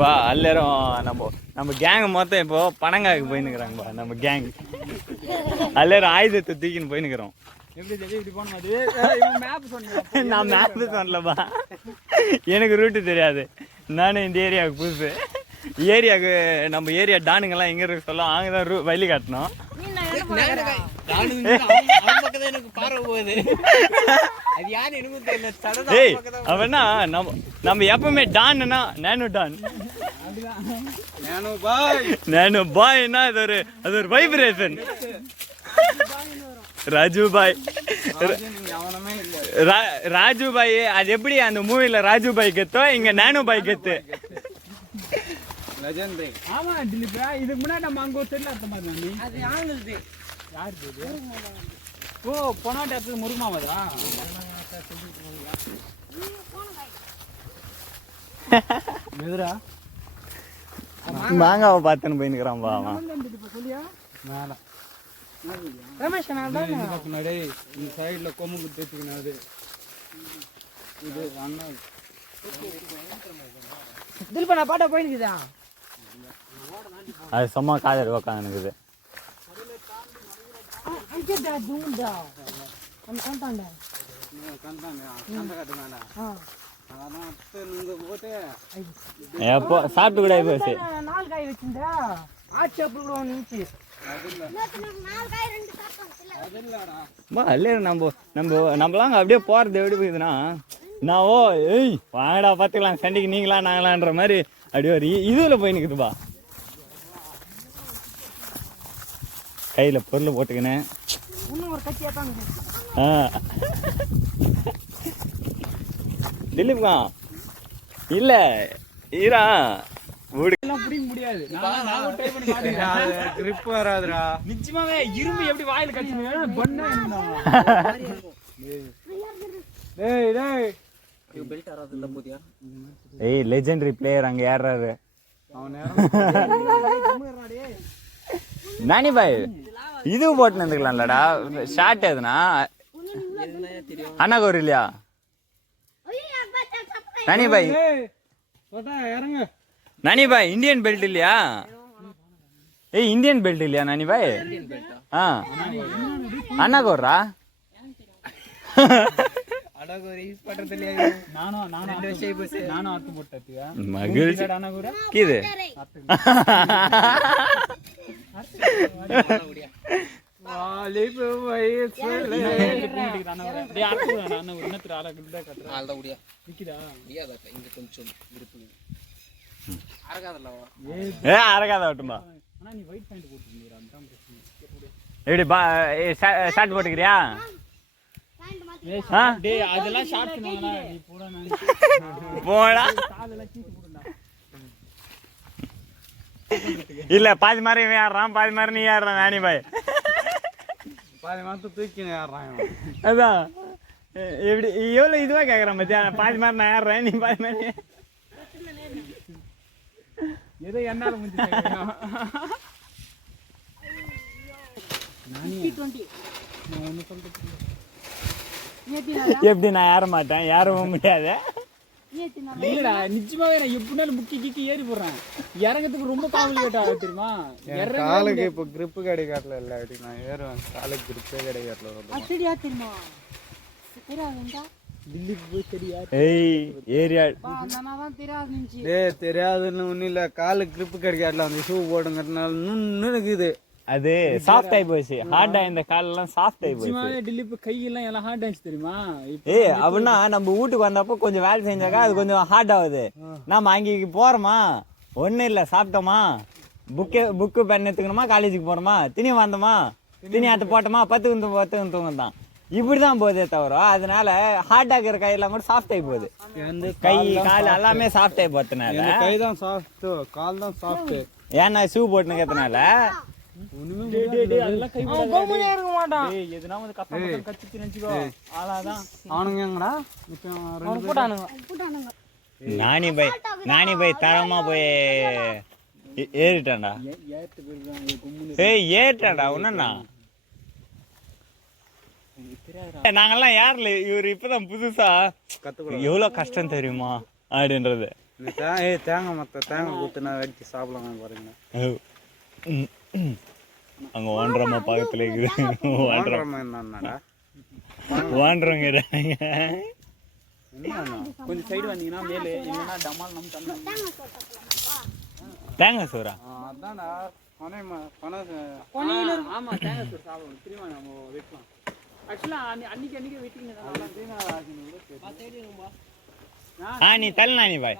பா எல்லாரும் நம்ம கேங் மொத்தம் இப்போ பனங்காய்க்கு போயின்னுக்குறாங்கப்பா. நம்ம கேங் எல்லாரும் ஆயுதத்தை தூக்கின்னு போயின்னுக்குறோம். நான் மேப்பு சொல்லலப்பா, எனக்கு ரூட்டு தெரியாது. நானும் இந்த ஏரியாவுக்கு புதுசு. ஏரியாவுக்கு நம்ம ஏரியா டானுங்கெல்லாம் எங்கே இருக்கு சொல்ல அங்கே தான் வழி காட்டணும். அவனா நம்ம எப்பவுமே டான்னா நேனோ டான், நேனோ பாய்னா அது ஒரு வைப்ரேஷன். ராஜு பாய், ராஜு பாய் அது எப்படி அந்த மூவில ராஜு பாய் கெத்தோ இங்க நேனோ பாய் கெத்து. ஆமா திலீப், இதுக்கு முன்னாடி நம்ம அங்க ஒரு செல்ல அர்த்தம் மாதிரி அது யாருது? யாருக்கு? ஓ பொனாட்டி இடத்துக்கு முருகமாவதா? எதுரா மாங்காவை பார்த்துன்னு போயின்னுக்குறான்பா அவன். மேல ரமேஷ் முன்னாடி இந்த சைடுல கொம்பு தேய்ச்சிக்கினாது. இது அண்ணா திலீப் நான் பாட்டா போயிருக்குதா? அது சும்மா காதல் உக்காந்துக்குது. எப்போ சாப்பிட்டு கூட போச்சு. நம்மளாங்க அப்படியே போறது எப்படி போகுதுன்னா, நான் ஓ ஏய் வாங்கடா பார்த்துக்கலாம் சண்டைக்கு நீங்களா நாங்களான்ற மாதிரி அப்படியே ஒரு இதுல போய் நிற்குதுப்பா. கையில் பொருள் போட்டுக்கினேன். திலீப்கா இல்ல ஈரா முடியாது. நிச்சயமாவே இரும்பு எப்படி வாயில கடிச்சு ஏய் லெஜெண்டரி பிளேயர் அங்க ஏறாரு. நானி பாய் இது போட்டு வந்துக்கலாம்லடா ஷார்ட் எதுனா அண்ணா கோர் இல்லையா நானி பாய்? நானி பாய் இந்தியன் பெல்ட் இல்லையா? ஏய் இந்தியன் பெல்ட் இல்லையா நானி பாய்? அண்ணா கோர்ரா மகிழ்ச்சி அரகாத விட்டுமா. எப்படி ஷார்ட் போட்டுக்கிறியா? போடா இல்ல பாதி மாதிரி இவன் ஏறான், பாதி மாதிரி நீ ஏறான். நானி பாய் பாதி மாதம் தூக்கி ஏறான். அதான் எப்படி எவ்வளவு இதுவா கேக்குறான் பத்தியா? பாதி மாதிரி நான் ஏறேன், நீ பாதி மாதிரி ஏதோ என்னால முடிஞ்சு. எப்படி நான் ஏற மாட்டேன், ஏறவும் முடியாது. இல்லடா நிச்சயமாவே நான் எப்படினாலும் முக்கி கிக்கி ஏறி போடுறேன். இறங்கிறதுக்கு ரொம்ப காம்ப்ளிகேட் ஆகும் தெரியுமா? காலுக்கு இப்போ கிரிப்பு கிடைக்காதுல. இல்லை அப்படி நான் ஏறுவேன், காலுக்கு கிரிப்பே கிடைக்காதுல. தெரியாதுன்னு ஒன்னும் இல்ல, காலு கிரிப்பு கிடைக்காதுல. அந்த ஷூ போடுங்கிறதுனால நுண்ணு இருக்குது. அது சாஃப்ட் ஆகி போச்சு, ஹார்ட் ஆகி இந்த கால் எல்லாம் சாஃப்ட் ஆகி போச்சு. டிலிப் கையெல்லாம் எல்லாம் ஹார்ட் ஆயிடுச்சு தெரியுமா? ஏய் அப்படின்னா நம்ம வீட்டுக்கு வந்தப்போ கொஞ்சம் வேலை செஞ்சாக்கா அது கொஞ்சம் ஹார்ட் ஆகுது. நாம அங்கே போறோமா, ஒன்னும் இல்ல சாப்பிட்டோமா, புக்கு பென் எடுத்துக்கணுமா, காலேஜுக்கு போனோமா, திணி வந்தோமா, திணி ஆட்டு போட்டோமா, பத்து தூங்கம் இப்படிதான் போதே தவிர அதனால ஹார்ட் ஆகிற கையெல்லாம் கூட சாஃப்ட் ஆகி போகுது. கை கால் எல்லாமே சாஃப்ட் ஆகி போறதுனால கை தான் சாஃப்ட், கால் தான் சாஃப்ட். ஏன்னா ஷூ போட்டுக்கிறதுனால நானி போய் தரமா போய் ஏறிட்டான்டா. ஏறிட்டான்டா ஒன்னா நாங்கெல்லாம் யாருல இவரு இப்பதான் புதுசா எவ்வளவு கஷ்டம் தெரியுமா அப்படின்றது. தேங்காய் மொத்த தேங்காய் ஊத்துனா வெட்டி சாப்பிடலாம் பாருங்க. அங்க ஓன்றமா பக்கத்துல இருக்குது. ஓன்றமா என்னடா ஓன்றவங்க கொஞ்சம் சைடு வந்தீங்கன்னா மேலே என்னன்னா டமால் நம்ம தண்ணி தேங்காய் சோறா? அதான்டா ஆமா தேங்காய் சோறு சாப்பிடணும். திரும்ப நம்ம வெட்டலாம். ஆக்சுவலா அன்னைக்கு வெட்டிங்க நீ தள்ளு நானி பாய்.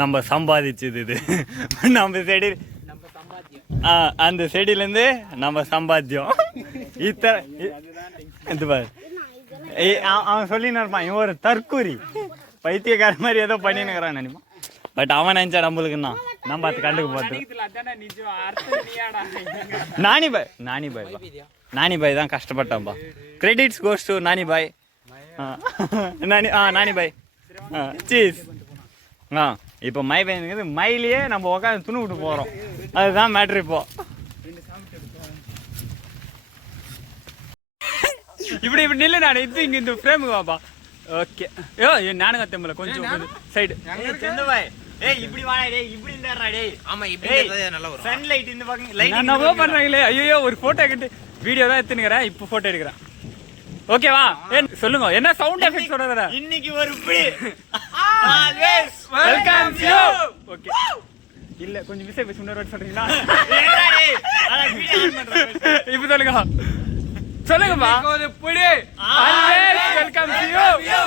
நம்ம சம்பாதிச்சது இது. நம்ம செடி அந்த செடியிலேருந்து நம்ம சம்பாத்தியம். இது பாரு அவன் சொல்லின்னு இருப்பான் இவன் ஒரு தற்கூரி பைத்தியக்கார மாதிரி ஏதோ பண்ணினுக்கிறான் நினைப்பான். பட் அவன் நினைச்சா நம்மளுக்குன்னா நம்ம அது கண்டுக்க பார்த்து நானி பாய் தான் கஷ்டப்பட்டான்பா. Credits goes to Nani bhai. Nani bhai சீஸ். இப்போ மை பையனுக்கு மைலியே நம்ம உட்காந்து துணி விட்டு போகிறோம். அதுதான் மேட்ரு. இப்போ இப்படி நில்லு. நான் இது இங்கே இந்த ஃப்ரேமுக்கு வாப்பா. ஓகே. நானும் கத்தம்பல கொஞ்சம் சைடு. ஏய் இப்படி வாடா டேய், இப்படி இந்தறடா டேய். ஆமா இப்படி இருந்தா நல்லா வரும். சன்லைட் இந்த பக்கம் லைட் என்னவோ பண்றாங்களே. ஐயோ ஒரு போட்டோ எடுத்து வீடியோ தான் எடுத்துக்கறேன். இப்போ போட்டோ எடுக்கறேன். ஓகேவா? சொல்லுங்க என்ன சவுண்ட் எஃபெக்ட் சொல்றதடா? இன்னைக்கு ஒரு இப்படி ஆல்வேஸ் வெல்கம் யூ. ஓகே இல்ல கொஞ்சம் விசை பேசி முன்னாடி சொல்றீங்களா? ஏடா டேய் அட வீடியோ ஆன் பண்றேன். இப்போ சொல்லுங்கப்பா. ஒரு இப்படி ஆல்வேஸ் வெல்கம் யூ.